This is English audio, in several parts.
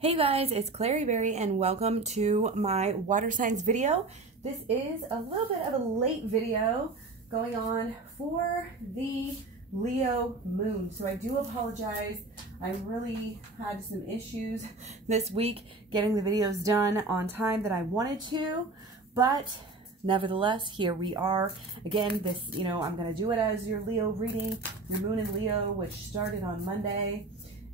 Hey guys, it's KlaireeBerry and welcome to my water signs video. This is a little bit of a late video going on for the Leo moon. So I do apologize. I really had some issues this week getting the videos done on time that I wanted to, but nevertheless, here we are. Again, this, I'm going to do it as your Leo reading, your moon in Leo, which started on Monday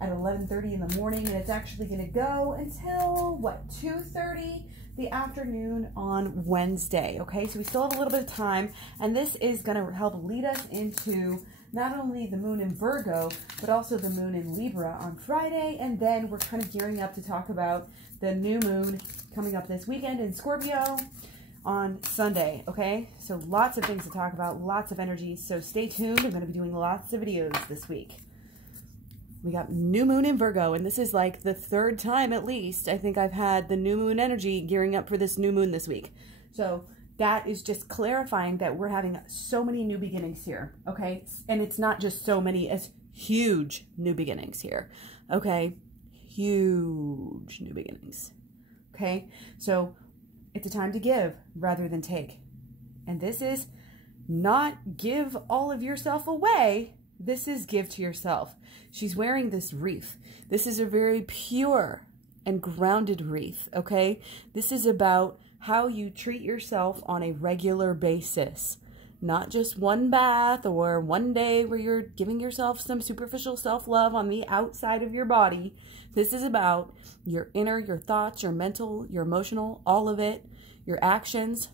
at 11:30 in the morning, and it's actually going to go until, what, 2:30 the afternoon on Wednesday, okay? So we still have a little bit of time, and this is going to help lead us into not only the moon in Virgo, but also the moon in Libra on Friday, and then we're kind of gearing up to talk about the new moon coming up this weekend in Scorpio on Sunday, okay? So lots of things to talk about, lots of energy, so stay tuned. I'm going to be doing lots of videos this week. We got new moon in Virgo, and this is like the third time at least I think I've had the new moon energy gearing up for this new moon this week. So that is just clarifying that we're having so many new beginnings here, okay? And it's not just so many, it's huge new beginnings here, okay? Huge new beginnings, okay? So it's a time to give rather than take. And this is not give all of yourself away. This is give to yourself. She's wearing this wreath. This is a very pure and grounded wreath, okay? This is about how you treat yourself on a regular basis. Not just one bath or one day where you're giving yourself some superficial self-love on the outside of your body. This is about your inner, your thoughts, your mental, your emotional, all of it, your actions,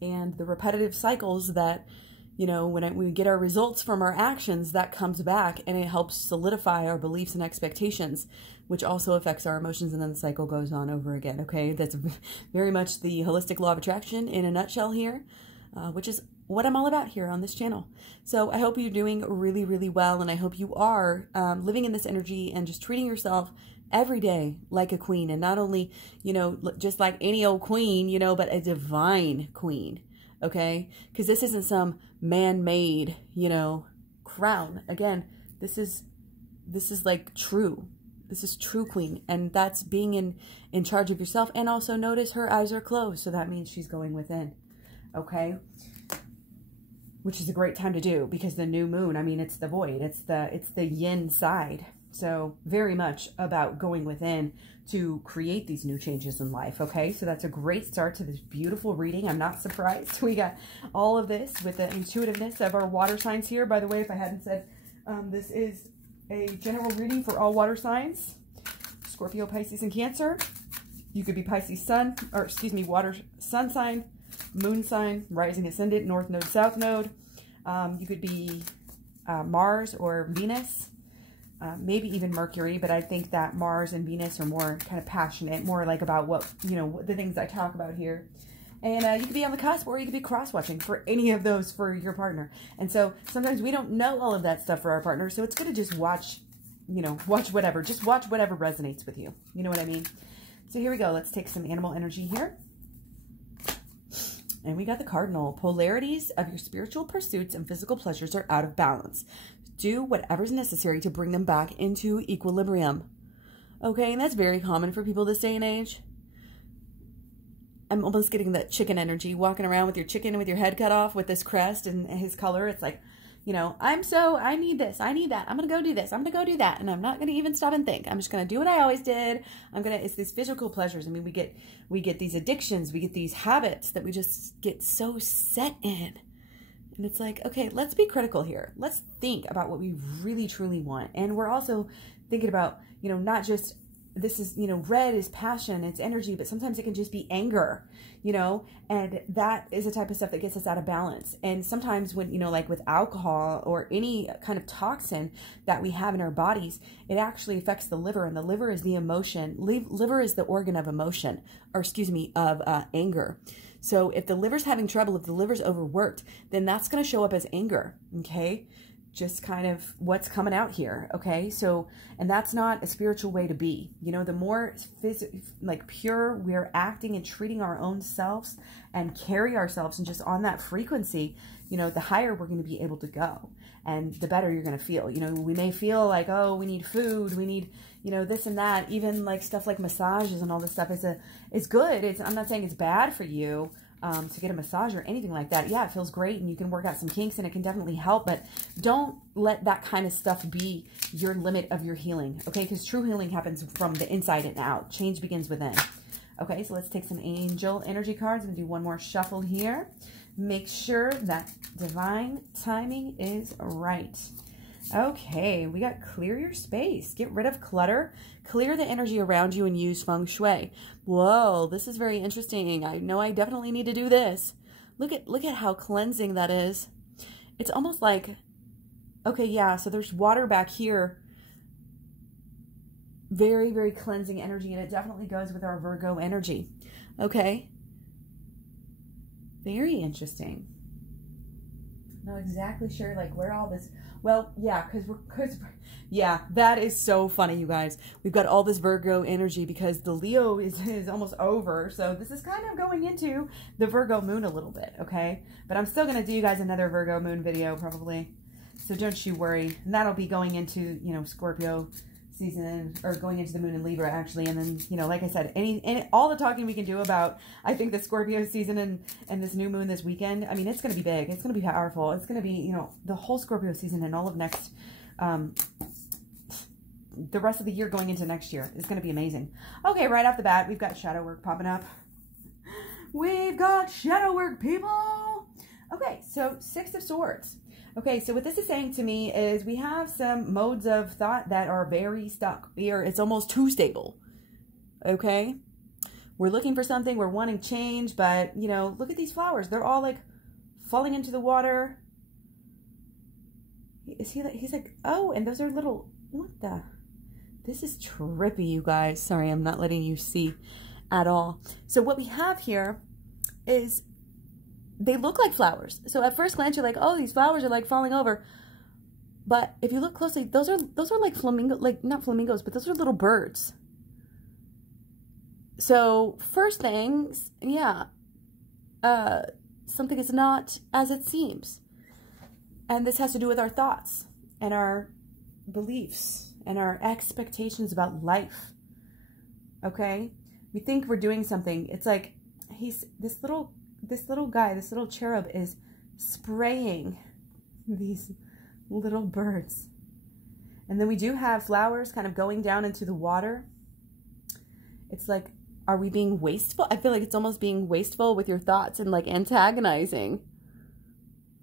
and the repetitive cycles that when we get our results from our actions, that comes back and it helps solidify our beliefs and expectations, which also affects our emotions, and then the cycle goes on over again, okay? That's very much the holistic law of attraction in a nutshell here, which is what I'm all about here on this channel. So I hope you're doing really, really well, and I hope you are living in this energy and just treating yourself every day like a queen, and not only, just like any old queen, but a divine queen. Okay, because this isn't some man-made, crown. Again, this is like true. This is true queen, and that's being in charge of yourself. And also notice her eyes are closed, so that means she's going within. Okay, which is a great time to do because the new moon. I mean, it's the void. It's the yin side. So very much about going within to create these new changes in life, okay? So that's a great start to this beautiful reading. I'm not surprised. We got all of this with the intuitiveness of our water signs here. By the way, if I hadn't said, this is a general reading for all water signs, Scorpio, Pisces, and Cancer. You could be Pisces sun, or excuse me, water sun sign, moon sign, rising ascendant, north node, south node. You could be Mars or Venus. Maybe even Mercury, but I think that Mars and Venus are more kind of passionate, more like about what, the things I talk about here. And you could be on the cusp, or you could be cross-watching for any of those for your partner. And so sometimes we don't know all of that stuff for our partner, so it's good to just watch, watch whatever. Just watch whatever resonates with you. You know what I mean? So here we go. Let's take some animal energy here. And we got the cardinal. Polarities of your spiritual pursuits and physical pleasures are out of balance. Do whatever's necessary to bring them back into equilibrium. Okay, and that's very common for people this day and age. I'm almost getting that chicken energy, walking around with your chicken with your head cut off with this crest and his color. It's like, I need this, I need that. I'm going to go do this, I'm going to go do that. And I'm not going to even stop and think. I'm just going to do what I always did. It's these physical pleasures. I mean, we get these addictions, we get these habits that we just get so set in. And it's like, okay, let's be critical here. Let's think about what we really, truly want. And we're also thinking about, not just, this is, red is passion, it's energy, but sometimes it can just be anger, and that is the type of stuff that gets us out of balance. And sometimes when, like with alcohol or any kind of toxin that we have in our bodies, it actually affects the liver, and the liver is the emotion. Liver is the organ of emotion, or excuse me, of anger. So if the liver's having trouble, if the liver's overworked, then that's going to show up as anger, okay? Just kind of what's coming out here, okay? So, and that's not a spiritual way to be. The more pure we're acting and treating our own selves and carry ourselves and just on that frequency, you know, the higher we're going to be able to go, and the better you're going to feel. You know, we may feel like, oh, we need food, we need, you know, this and that. Even like stuff like massages and all this stuff is good. I'm not saying it's bad for you to get a massage or anything like that. Yeah, it feels great, and you can work out some kinks, and it can definitely help, but don't let that kind of stuff be your limit of your healing, okay? Because true healing happens from the inside and out. Change begins within. Okay, so let's take some angel energy cards and do one more shuffle here. Make sure that divine timing is right. Okay, we got clear your space. Get rid of clutter. Clear the energy around you and use feng shui. Whoa, this is very interesting. I know I definitely need to do this. Look at how cleansing that is. It's almost like, okay, yeah, so there's water back here. Very, very cleansing energy, and it definitely goes with our Virgo energy. Okay. Very interesting. Not exactly sure like where all this, well, yeah, yeah, that is so funny, you guys. We've got all this Virgo energy because the Leo is almost over. So this is kind of going into the Virgo moon a little bit, okay? But I'm still going to do you guys another Virgo moon video probably. So don't you worry. And that'll be going into, you know, Scorpio season, or going into the moon in Libra actually, and then, you know, like I said, all the talking we can do about, I think, the Scorpio season and this new moon this weekend. I mean, it's going to be big, it's going to be powerful, it's going to be, you know, the whole Scorpio season and all of next, the rest of the year going into next year is going to be amazing. Okay, right off the bat, we've got shadow work popping up. We've got shadow work, people. Okay, so Six of Swords. Okay, so what this is saying to me is we have some modes of thought that are very stuck. It's almost too stable. Okay? We're looking for something, we're wanting change, but, you know, look at these flowers. They're all like falling into the water. Is he like, he's like, oh, and those are little, what the? This is trippy, you guys. Sorry, I'm not letting you see at all. So what we have here is, they look like flowers. So at first glance, you're like, oh, these flowers are like falling over. But if you look closely, those are like flamingo, like not flamingos, but those are little birds. So first things, yeah, something is not as it seems. And this has to do with our thoughts and our beliefs and our expectations about life. Okay? We think we're doing something. It's like this little guy, this little cherub is spraying these little birds. And then we do have flowers kind of going down into the water. It's like, are we being wasteful? I feel like it's almost being wasteful with your thoughts and like antagonizing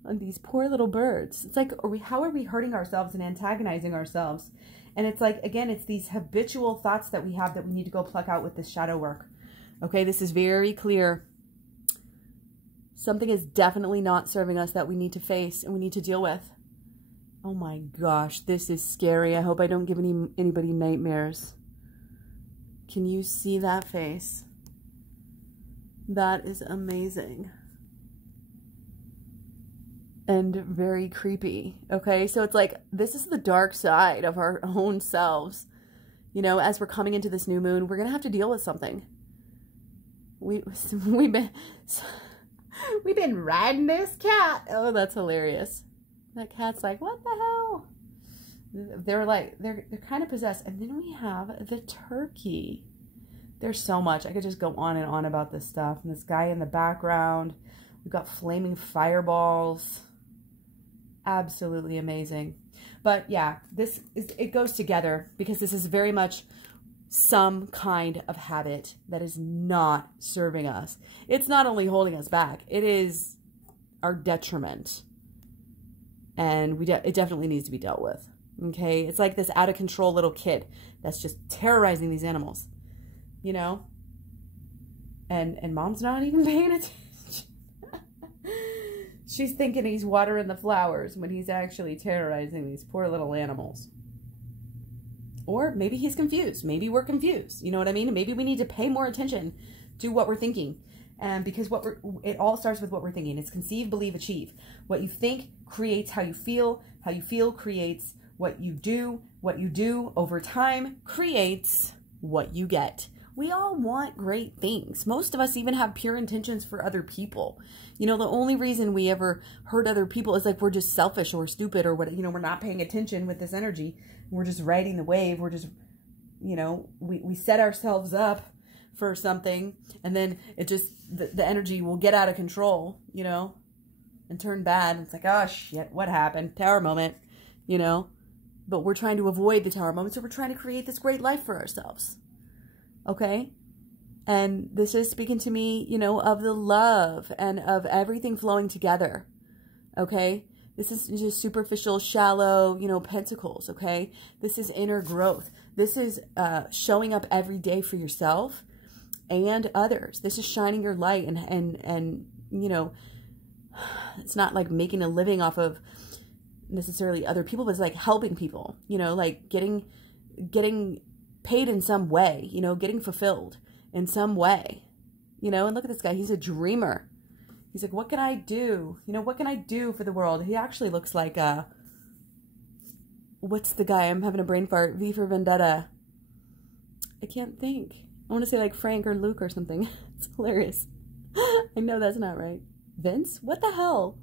on these poor little birds. It's like, how are we hurting ourselves and antagonizing ourselves? And it's like, again, it's these habitual thoughts that we have that we need to go pluck out with this shadow work. Okay, this is very clear. Something is definitely not serving us that we need to face and we need to deal with. Oh my gosh, this is scary. I hope I don't give anybody nightmares. Can you see that face? That is amazing. And very creepy. Okay, so it's like, this is the dark side of our own selves. You know, as we're coming into this new moon, we're going to have to deal with something. We've been riding this cat. Oh, that's hilarious. That cat's like, what the hell? They're kind of possessed. And then we have the turkey. There's so much. I could just go on and on about this stuff. And this guy in the background. We've got flaming fireballs. Absolutely amazing. But yeah, it goes together because this is very much some kind of habit that is not serving us. It's not only holding us back, it is our detriment. And it definitely needs to be dealt with. Okay? It's like this out of control little kid that's just terrorizing these animals. You know? And mom's not even paying attention. She's thinking he's watering the flowers when he's actually terrorizing these poor little animals. Or maybe he's confused. Maybe we're confused. You know what I mean? Maybe we need to pay more attention to what we're thinking. And because it all starts with what we're thinking. It's conceive, believe, achieve. What you think creates how you feel. How you feel creates what you do. What you do over time creates what you get. We all want great things. Most of us even have pure intentions for other people. You know, the only reason we ever hurt other people is like we're just selfish or stupid or what, you know, we're not paying attention with this energy. We're just riding the wave. We're just, you know, we set ourselves up for something, and then it just, the energy will get out of control, you know, and turn bad. It's like, oh shit, what happened? Tower moment, you know, but we're trying to avoid the tower moment. So we're trying to create this great life for ourselves. Okay. And this is speaking to me, you know, of the love and of everything flowing together. Okay. This is just superficial, shallow, you know, pentacles. Okay. This is inner growth. This is showing up every day for yourself and others. This is shining your light and you know, it's not like making a living off of necessarily other people, but it's like helping people, you know, like getting paid in some way, you know, getting fulfilled in some way, you know. And look at this guy. He's a dreamer. He's like, what can I do? You know, what can I do for the world? He actually looks like, what's the guy? I'm having a brain fart. V for Vendetta. I can't think. I want to say like Frank or Luke or something. It's hilarious. I know that's not right. Vince? What the hell?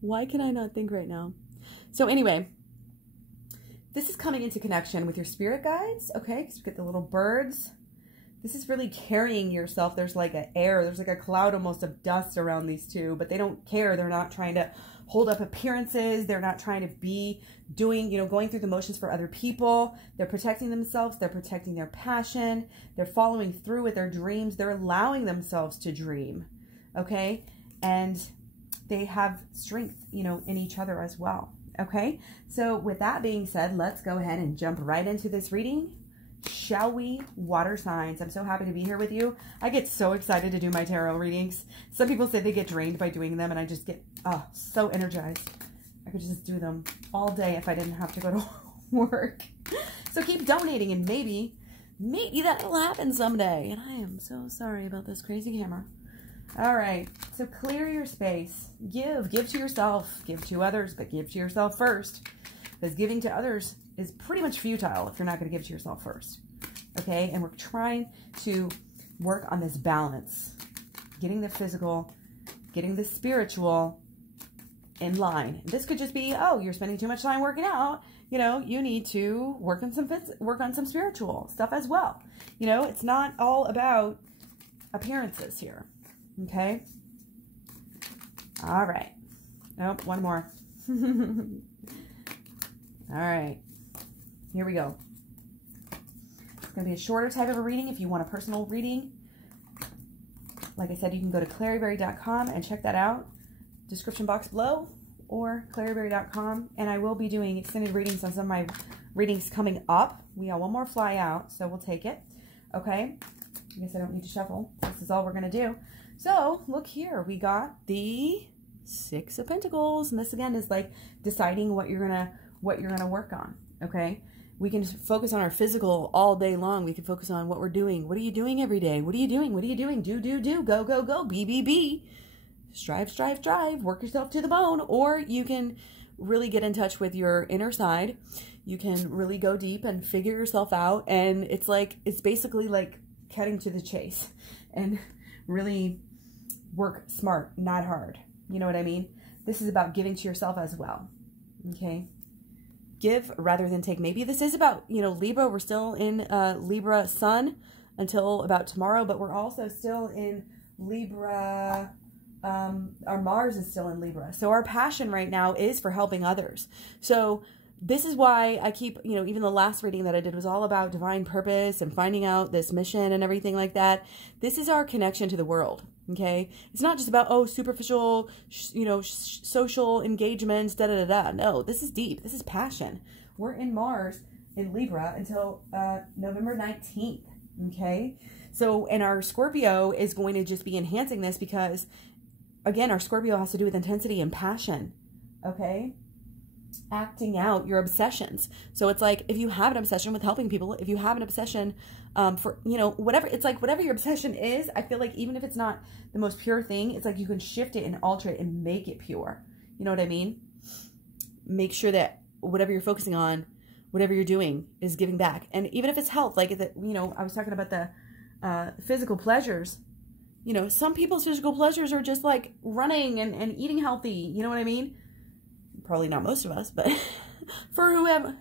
Why can I not think right now? So anyway, this is coming into connection with your spirit guides, okay? Because you get the little birds. This is really carrying yourself. There's like an air. There's like a cloud almost of dust around these two, but they don't care. They're not trying to hold up appearances. They're not trying to be doing, you know, going through the motions for other people. They're protecting themselves. They're protecting their passion. They're following through with their dreams. They're allowing themselves to dream, okay? And they have strength, you know, in each other as well, okay? So with that being said, let's go ahead and jump right into this reading. Shall we, water signs? I'm so happy to be here with you. I get so excited to do my tarot readings. Some people say they get drained by doing them, and I just get so energized. I could just do them all day if I didn't have to go to work. So keep donating, and maybe that'll happen someday. And I am so sorry about this crazy camera. All right, so clear your space. Give to yourself, give to others, but give to yourself first. Because giving to others is pretty much futile if you're not going to give to yourself first. Okay, and we're trying to work on this balance. Getting the physical, getting the spiritual in line. This could just be, oh, you're spending too much time working out. You know, you need to work on some spiritual stuff as well. You know, it's not all about appearances here. Okay. All right. Nope, one more. All right. Here we go. It's going to be a shorter type of a reading if you want a personal reading. Like I said, you can go to KlaireeBerry.com and check that out. Description box below or KlaireeBerry.com. And I will be doing extended readings on some of my readings coming up. We got one more fly out, so we'll take it. Okay. I guess I don't need to shuffle. This is all we're going to do. So look here. We got the Six of Pentacles. And this again is like deciding what you're going to work on. Okay. We can focus on our physical all day long. We can focus on what we're doing. What are you doing every day? What are you doing? What are you doing? Do. Go, go, go. Be. Strive, strive, strive. Work yourself to the bone. Or you can really get in touch with your inner side. You can really go deep and figure yourself out. And it's basically like cutting to the chase and really work smart, not hard. You know what I mean? This is about giving to yourself as well. Okay. Give rather than take. Maybe this is about, you know, Libra. We're still in Libra sun until about tomorrow, but we're also still in Libra. Our Mars is still in Libra. So our passion right now is for helping others. So this is why I keep, you know, even the last reading that I did was all about divine purpose and finding out this mission and everything like that. This is our connection to the world. Okay. It's not just about, oh, superficial, you know, social engagements, No, this is deep. This is passion. We're in Mars in Libra until November 19th. Okay. So, and our Scorpio is going to just be enhancing this because, again, our Scorpio has to do with intensity and passion. Okay. Acting out your obsessions. So it's like, if you have an obsession with helping people, if you have an obsession for, you know, whatever, it's like whatever your obsession is, I feel like even if it's not the most pure thing, it's like you can shift it and alter it and make it pure. You know what I mean? Make sure that whatever you're focusing on, whatever you're doing is giving back. And even if it's health, like, you know, I was talking about the physical pleasures, you know, some people's physical pleasures are just like running and eating healthy. You know what I mean? Probably not most of us, but for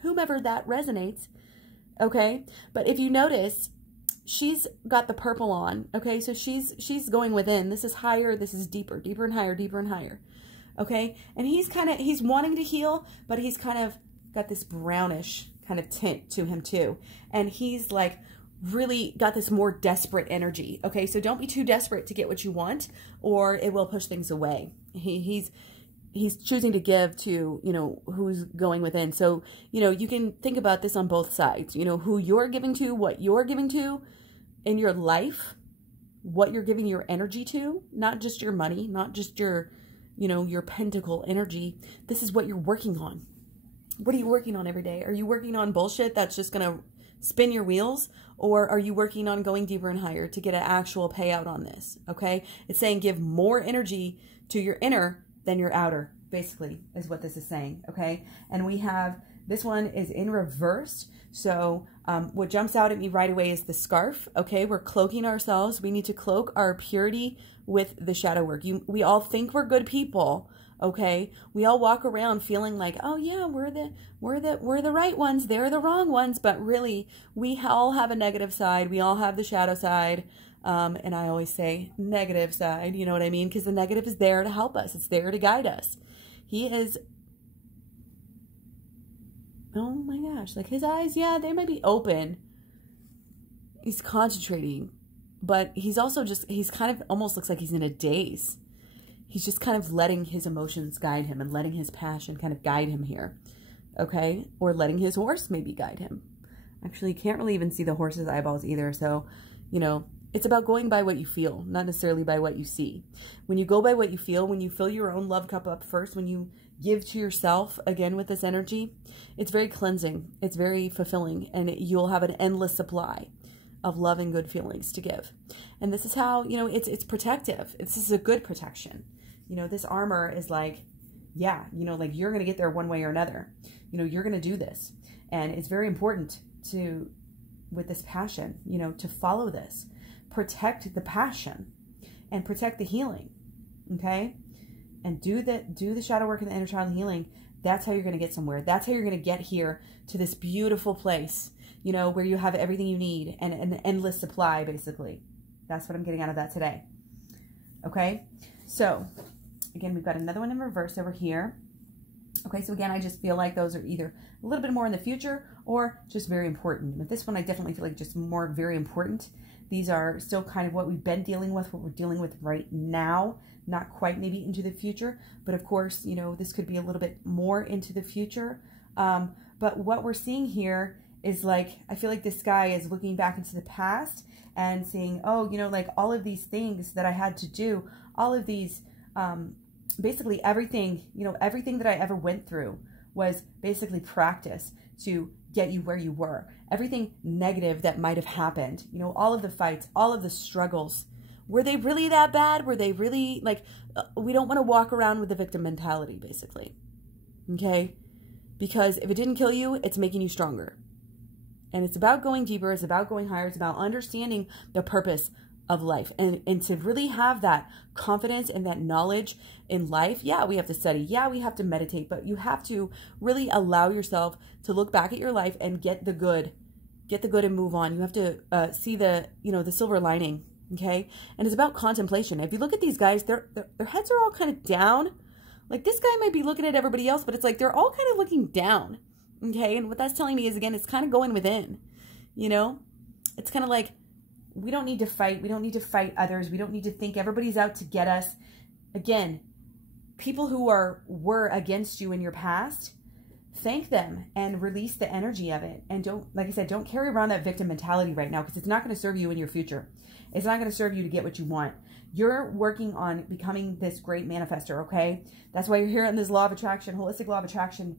whomever that resonates. Okay. But if you notice, she's got the purple on. Okay. So she's going within. This is higher. This is deeper, deeper and higher, deeper and higher. Okay. And he's wanting to heal, but he's kind of got this brownish kind of tint to him too. And he's like really got this more desperate energy. Okay. So don't be too desperate to get what you want, or it will push things away. He's choosing to give to, you know, who's going within. So, you know, you can think about this on both sides, you know, who you're giving to, what you're giving to in your life, what you're giving your energy to, not just your money, not just your, you know, your pentacle energy. This is what you're working on. What are you working on every day? Are you working on bullshit that's just going to spin your wheels? Or are you working on going deeper and higher to get an actual payout on this? Okay. It's saying give more energy to your inner than your outer, basically, is what this is saying. Okay. And we have, this one is in reverse. So what jumps out at me right away is the scarf. Okay. We're cloaking ourselves. We need to cloak our purity with the shadow work. We all think we're good people. Okay. We all walk around feeling like, oh yeah, we're the right ones. They're the wrong ones. But really, we all have a negative side. We all have the shadow side. And I always say negative side, you know what I mean? Because the negative is there to help us. It's there to guide us. He is, oh my gosh, like his eyes, yeah, they might be open. He's concentrating, but he's also just, he's kind of almost looks like he's in a daze. He's just kind of letting his emotions guide him and letting his passion kind of guide him here. Okay. Or letting his horse maybe guide him. Actually, you can't really even see the horse's eyeballs either. So, you know, it's about going by what you feel, not necessarily by what you see. When you go by what you feel, when you fill your own love cup up first, when you give to yourself, again, with this energy, it's very cleansing. It's very fulfilling, and you'll have an endless supply of love and good feelings to give. And this is how, you know, it's protective. This is a good protection. You know, this armor is like, yeah, you know, like you're going to get there one way or another. You know, you're going to do this. And it's very important to, with this passion, you know, to follow this. Protect the passion and protect the healing. Okay. And do the shadow work and the inner child healing. That's how you're going to get somewhere. That's how you're going to get here to this beautiful place, you know, where you have everything you need and an endless supply, basically. That's what I'm getting out of that today. Okay. So again, we've got another one in reverse over here. Okay. So again, I just feel like those are either a little bit more in the future or just very important. With this one, I definitely feel like just more very important. These are still kind of what we've been dealing with, what we're dealing with right now, not quite maybe into the future. But of course, you know, this could be a little bit more into the future. But what we're seeing here is like, I feel like this guy is looking back into the past and saying, oh, you know, like all of these things that I had to do, all of these, basically everything, you know, everything that I ever went through was basically practice to get you where you were. Everything negative that might have happened, you know, all of the fights, all of the struggles, were they really that bad? Were they really like, we don't want to walk around with the victim mentality, basically. Okay. Because if it didn't kill you, it's making you stronger. And it's about going deeper. It's about going higher. It's about understanding the purpose of life. And to really have that confidence and that knowledge in life, yeah, we have to study. Yeah, we have to meditate. But you have to really allow yourself to look back at your life and get the good and move on. You have to see the, you know, the silver lining. Okay. And it's about contemplation. If you look at these guys, their heads are all kind of down. Like this guy might be looking at everybody else, but it's like they're all kind of looking down. Okay. And what that's telling me is, again, it's kind of going within, you know, it's kind of like, we don't need to fight. We don't need to fight others. We don't need to think everybody's out to get us. Again, people who were against you in your past, thank them and release the energy of it. And don't, like I said, don't carry around that victim mentality right now, because it's not going to serve you in your future. It's not going to serve you to get what you want. You're working on becoming this great manifester, okay? That's why you're here on this Law of Attraction, Holistic Law of Attraction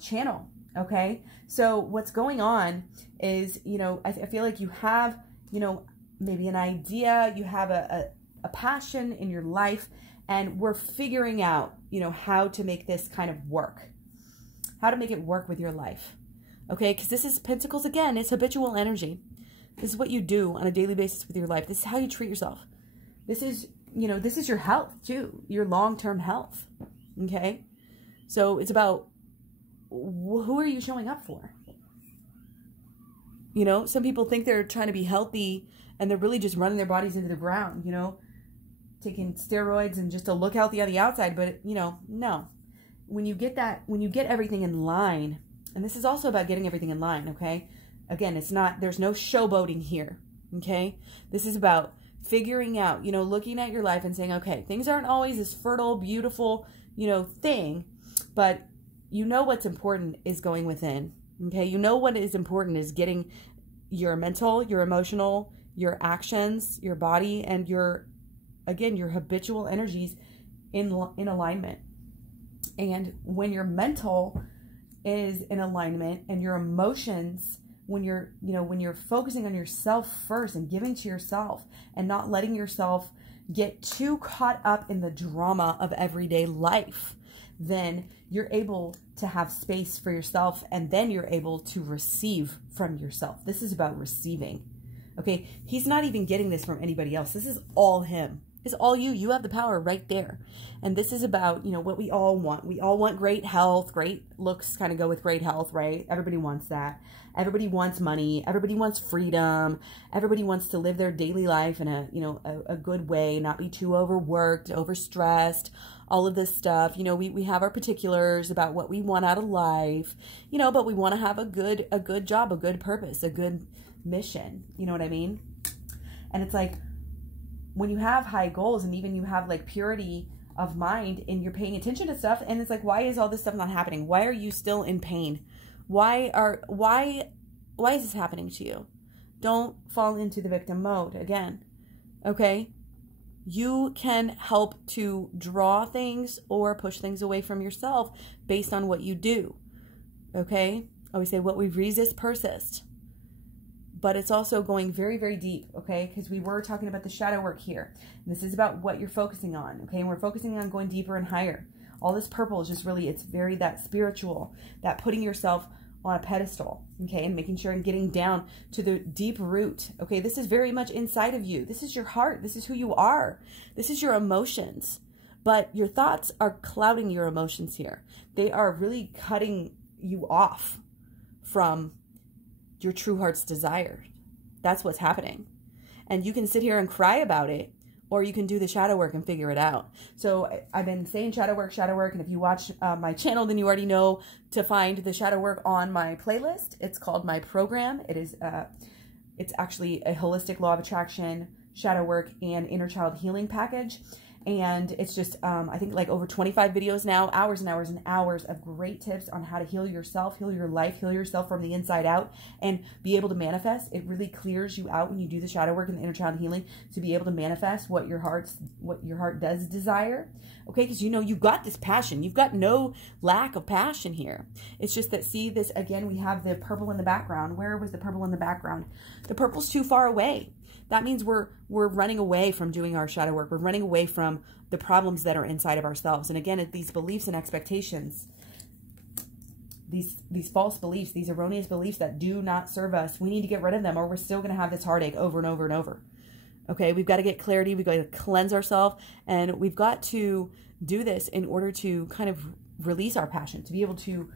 channel, okay? So what's going on is, you know, I feel like you have, you know, maybe an idea, you have a passion in your life, and we're figuring out, you know, how to make this kind of work, how to make it work with your life. Okay. Cause this is Pentacles again. It's habitual energy. This is what you do on a daily basis with your life. This is how you treat yourself. This is, you know, this is your health too, your long-term health. Okay? So it's about who are you showing up for? You know, some people think they're trying to be healthy and they're really just running their bodies into the ground, you know, taking steroids and just to look healthy on the outside. But, you know, no. When you get that, when you get everything in line, and this is also about getting everything in line, okay? Again, it's not, there's no showboating here, okay? This is about figuring out, you know, looking at your life and saying, okay, things aren't always this fertile, beautiful, you know, thing, but you know what's important is going within, okay? You know what is important is getting your mental, your emotional, your actions, your body, and your, again, your habitual energies in alignment. And when your mental is in alignment and your emotions, when you're, you know, when you're focusing on yourself first and giving to yourself and not letting yourself get too caught up in the drama of everyday life, then you're able to have space for yourself, and then you're able to receive from yourself. This is about receiving. Okay? He's not even getting this from anybody else. This is all him. It's all you. You have the power right there. And this is about, you know, what we all want. We all want great health. Great looks kind of go with great health, right? Everybody wants that. Everybody wants money. Everybody wants freedom. Everybody wants to live their daily life in a, you know, a good way, not be too overworked, overstressed, all of this stuff. You know, we have our particulars about what we want out of life, you know, but we want to have a good job, a good purpose, a good mission. You know what I mean? And it's like, when you have high goals and even you have like purity of mind and you're paying attention to stuff, and it's like, why is all this stuff not happening? Why are you still in pain? Why is this happening to you? Don't fall into the victim mode again. Okay? You can help to draw things or push things away from yourself based on what you do. Okay? I always say what we resist persists. But it's also going very, very deep, okay? Because we were talking about the shadow work here. And this is about what you're focusing on, okay? And we're focusing on going deeper and higher. All this purple is just really, it's very that spiritual, that putting yourself on a pedestal, okay? And making sure and getting down to the deep root, okay? This is very much inside of you. This is your heart. This is who you are. This is your emotions. But your thoughts are clouding your emotions here. They are really cutting you off from your true heart's desire. That's what's happening. And you can sit here and cry about it, or you can do the shadow work and figure it out. So I've been saying shadow work, and if you watch my channel, then you already know to find the shadow work on my playlist. It's called My Program. It is, it's actually a holistic law of attraction, shadow work, and inner child healing package. And it's just, I think like over 25 videos now, hours and hours and hours of great tips on how to heal yourself, heal your life, heal yourself from the inside out, and be able to manifest. It really clears you out when you do the shadow work and the inner child healing to be able to manifest what your heart does desire. Okay, because you know you've got this passion. You've got no lack of passion here. It's just that, see this again, we have the purple in the background. Where was the purple in the background? The purple's too far away. That means we're running away from doing our shadow work. We're running away from the problems that are inside of ourselves. And again, these beliefs and expectations, these false beliefs, these erroneous beliefs that do not serve us, we need to get rid of them, or we're still going to have this heartache over and over and over. Okay, we've got to get clarity. We've got to cleanse ourselves, and we've got to do this in order to kind of release our passion, to be able to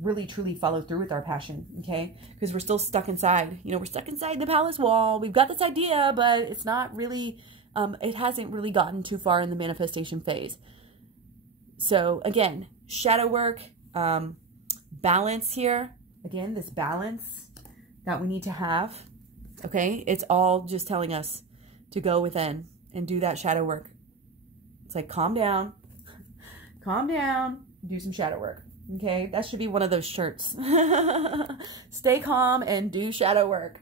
really truly follow through with our passion, okay? Because we're still stuck inside. You know, we're stuck inside the palace wall. We've got this idea, but it's not really, it hasn't really gotten too far in the manifestation phase. So again, shadow work, balance here. Again, this balance that we need to have, okay? It's all just telling us to go within and do that shadow work. It's like, calm down, do some shadow work. Okay, that should be one of those shirts. Stay calm and do shadow work.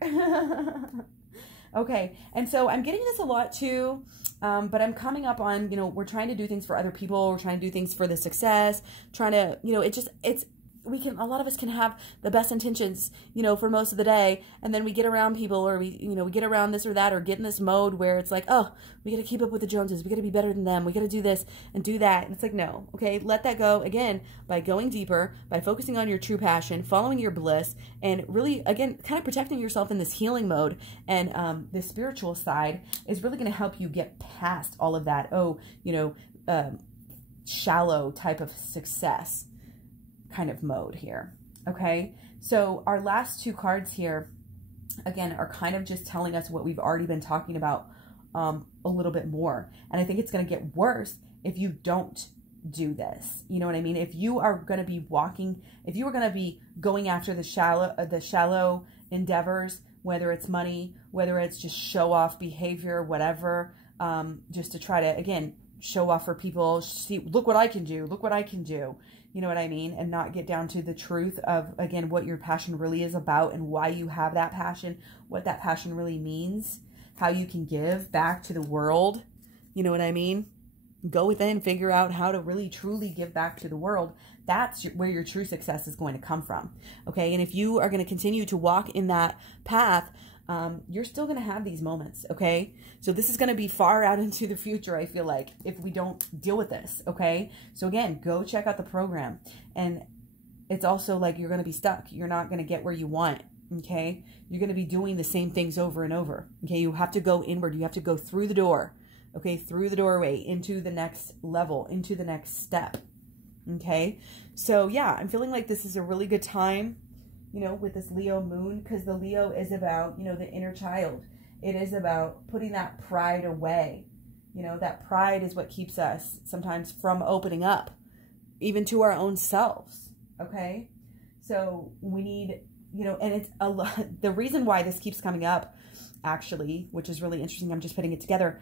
Okay, and so I'm getting this a lot too, but I'm coming up on, you know, we're trying to do things for other people. We're trying to do things for the success, trying to, you know, it's a lot of us can have the best intentions, you know, for most of the day. And then we get around people, or we get around this or that, or get in this mode where it's like, oh, we got to keep up with the Joneses. We got to be better than them. We got to do this and do that. And it's like, no, okay, let that go again by going deeper, by focusing on your true passion, following your bliss, and really, again, kind of protecting yourself in this healing mode. And the spiritual side is really going to help you get past all of that, shallow type of success kind of mode here. Okay, so our last two cards here, again, are kind of just telling us what we've already been talking about a little bit more. And I think it's going to get worse if you don't do this. You know what I mean? If you are going to be if you are going to be going after the shallow endeavors, whether it's money, whether it's just show off behavior, whatever, just to try to, again, show off for people, see, look what I can do, look what I can do, you know what I mean? And not get down to the truth of, again, what your passion really is about and why you have that passion, what that passion really means, how you can give back to the world, you know what I mean? Go within, figure out how to really truly give back to the world. That's where your true success is going to come from, okay? And if you are going to continue to walk in that path, you're still going to have these moments, okay? So this is going to be far out into the future, I feel like, if we don't deal with this, okay? So again, go check out the program. And it's also like you're going to be stuck. You're not going to get where you want, okay? You're going to be doing the same things over and over, okay? You have to go inward. You have to go through the door, okay? Through the doorway, into the next level, into the next step, okay? So yeah, I'm feeling like this is a really good time, you know, with this Leo moon, because the Leo is about, you know, the inner child. It is about putting that pride away. You know, that pride is what keeps us sometimes from opening up, even to our own selves, okay? So we need, you know, and it's a lot, the reason why this keeps coming up, actually, which is really interesting, I'm just putting it together,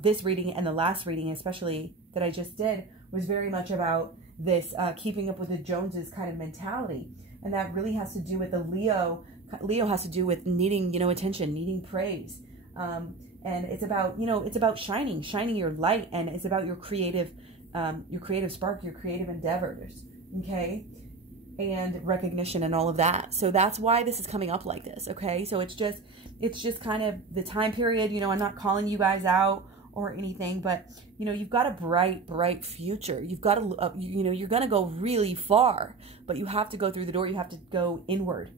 this reading and the last reading especially that I just did was very much about this keeping up with the Joneses kind of mentality. And that really has to do with the Leo. Leo has to do with needing, you know, attention, needing praise. And it's about, you know, it's about shining your light. And it's about your creative spark, your creative endeavors. Okay. And recognition and all of that. So that's why this is coming up like this. Okay. So it's just kind of the time period, you know, I'm not calling you guys out or anything, but you know, you've got a bright future. You've got to, you know, you're going to go really far, but you have to go through the door. You have to go inward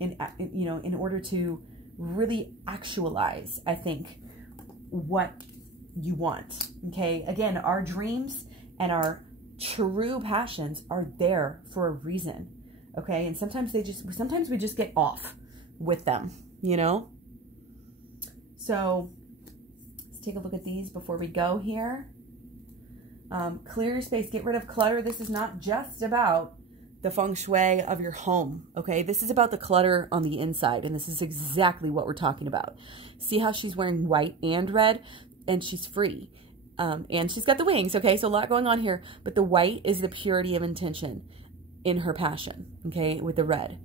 you know, in order to really actualize, I think, what you want. Okay. Again, our dreams and our true passions are there for a reason. Okay. And sometimes we just get off with them, you know? So take a look at these before we go here. Clear your space, get rid of clutter. This is not just about the feng shui of your home, okay? This is about the clutter on the inside, and this is exactly what we're talking about. See how she's wearing white and red, and she's free. And she's got the wings, okay? So a lot going on here, but the white is the purity of intention in her passion, okay, with the red,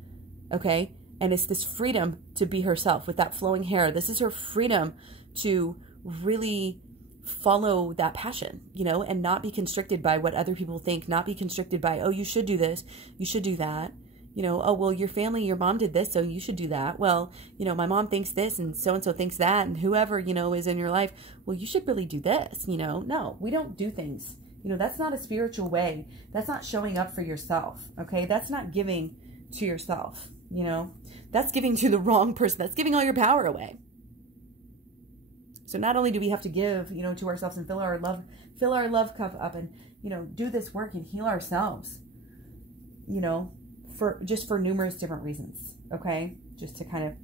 okay? And it's this freedom to be herself with that flowing hair. This is her freedom to really follow that passion, you know, and not be constricted by what other people think, not be constricted by, oh, you should do this, you should do that, you know, oh, well, your family, your mom did this, so you should do that. Well, you know, my mom thinks this and so thinks that, and whoever, you know, is in your life, well, you should really do this, you know. No, we don't do things, you know, that's not a spiritual way. That's not showing up for yourself, okay? That's not giving to yourself, you know. That's giving to the wrong person. That's giving all your power away. So not only do we have to give, you know, to ourselves and fill our love cup up and, you know, do this work and heal ourselves, you know, for numerous different reasons. Okay. Just to kind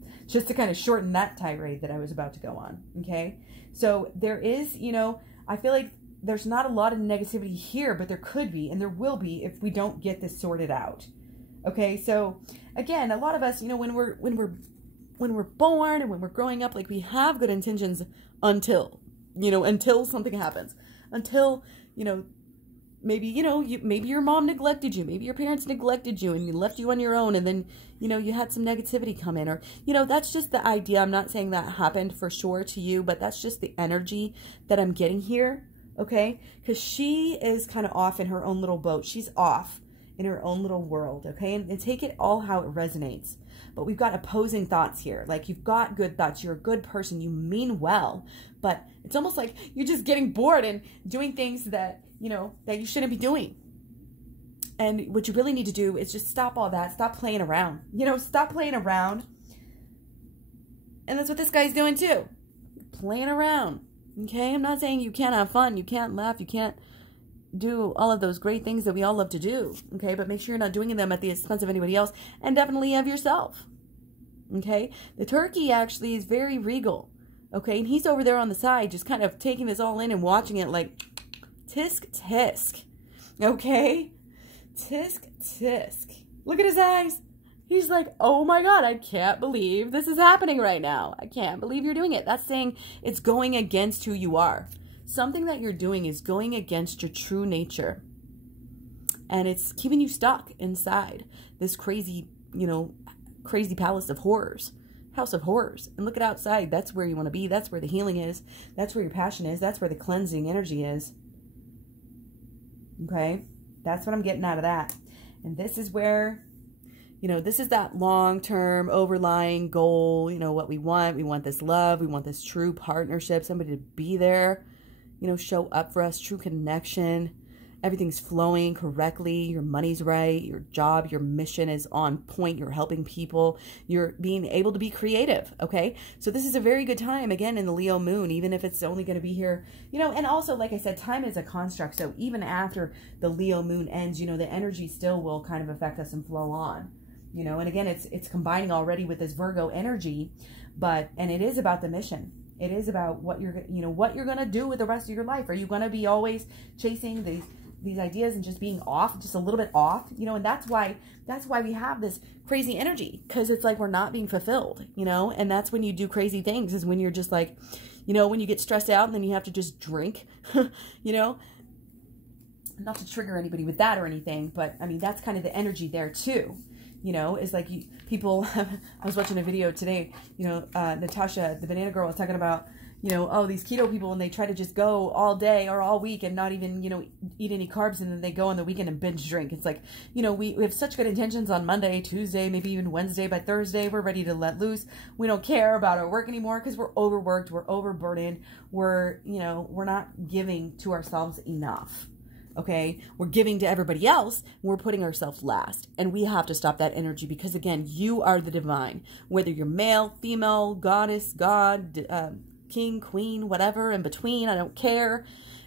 of shorten that tirade that I was about to go on. Okay. So there is, you know, I feel like there's not a lot of negativity here, but there could be, and there will be if we don't get this sorted out. Okay. So again, a lot of us, you know, when we're born and when we're growing up, like, we have good intentions until something happens, until, you know, maybe your mom neglected you, maybe your parents neglected you and you left you on your own, and then, you know, you had some negativity come in, or, you know, that's just the idea. I'm not saying that happened for sure to you, but that's just the energy that I'm getting here. Okay. Cause she is kind of off in her own little boat. She's off in her own little world, okay? And take it all how it resonates. But we've got opposing thoughts here. Like, you've got good thoughts. You're a good person. You mean well. But it's almost like you're just getting bored and doing things that, you know, that you shouldn't be doing. And what you really need to do is just stop all that. Stop playing around. You know, stop playing around. And that's what this guy's doing too. Playing around. Okay? I'm not saying you can't have fun. You can't laugh. You can't do all of those great things that we all love to do. Okay? But make sure you're not doing them at the expense of anybody else. And definitely of yourself. Okay? The turkey actually is very regal. Okay? And he's over there on the side just kind of taking this all in and watching it like tisk tisk. Okay? Tisk tisk. Look at his eyes. He's like, oh my God, I can't believe this is happening right now. I can't believe you're doing it. That's saying it's going against who you are. Something that you're doing is going against your true nature. And it's keeping you stuck inside this crazy, you know, crazy palace of horrors. House of horrors. And look at outside. That's where you want to be. That's where the healing is. That's where your passion is. That's where the cleansing energy is. Okay? That's what I'm getting out of that. And this is where, you know, this is that long-term overlying goal, you know, what we want. We want this love. We want this true partnership, somebody to be there, you know, show up for us, true connection. Everything's flowing correctly. Your money's right. Your job, your mission is on point. You're helping people. You're being able to be creative, okay? So this is a very good time, again, in the Leo moon, even if it's only going to be here, you know, and also, like I said, time is a construct. So even after the Leo moon ends, you know, the energy still will kind of affect us and flow on, you know, and again, it's combining already with this Virgo energy, and it is about the mission. It is about what you're, you know, what you're going to do with the rest of your life. Are you going to be always chasing these ideas and just being off, just a little bit off, you know? And that's why we have this crazy energy, because it's like we're not being fulfilled, you know? And that's when you do crazy things, is when you're just like, you know, when you get stressed out and then you have to just drink, you know? Not to trigger anybody with that or anything, but I mean, that's kind of the energy there too. You know, is like people, I was watching a video today, you know, Natasha, the banana girl, was talking about, you know, oh, these keto people, and they try to just go all day or all week and not even, you know, eat any carbs, and then they go on the weekend and binge drink. It's like, you know, we have such good intentions on Monday, Tuesday, maybe even Wednesday. By Thursday, we're ready to let loose. We don't care about our work anymore because we're overworked, we're overburdened, we're, you know, we're not giving to ourselves enough. Okay, we're giving to everybody else. We're putting ourselves last. And we have to stop that energy, because, again, you are the divine. Whether you're male, female, goddess, god, king, queen, whatever in between, I don't care.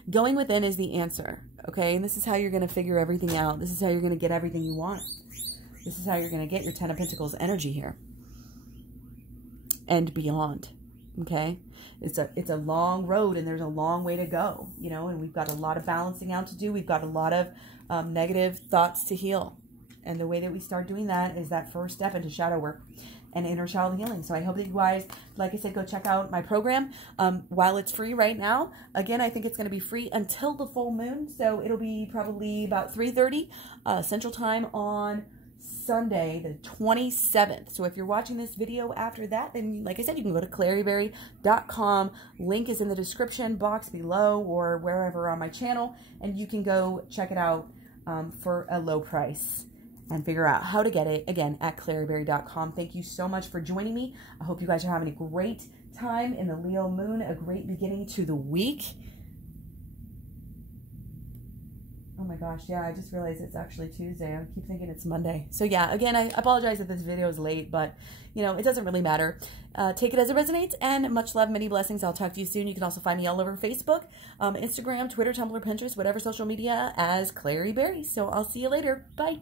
Going within is the answer. Okay, and this is how you're going to figure everything out. This is how you're going to get everything you want. This is how you're going to get your 10 of Pentacles energy here. And beyond. Okay, it's a long road, and there's a long way to go, you know, and we've got a lot of balancing out to do. We've got a lot of negative thoughts to heal. And the way that we start doing that is that first step into shadow work and inner child healing. So I hope that you guys, like I said, go check out my program while it's free right now. Again, I think it's going to be free until the full moon. So it'll be probably about 3:30 Central Time on Sunday, the 27th. So if you're watching this video after that, then like I said, you can go to KlaireeBerry.com. Link is in the description box below or wherever on my channel, and you can go check it out for a low price and figure out how to get it, again, at KlaireeBerry.com. Thank you so much for joining me. I hope you guys are having a great time in the Leo moon, a great beginning to the week. Oh my gosh, yeah, I just realized it's actually Tuesday. I keep thinking it's Monday. So yeah, again, I apologize if this video is late, but, you know, it doesn't really matter. Take it as it resonates, and much love, many blessings. I'll talk to you soon. You can also find me all over Facebook, Instagram, Twitter, Tumblr, Pinterest, whatever social media, as KlaireeBerry. So I'll see you later. Bye.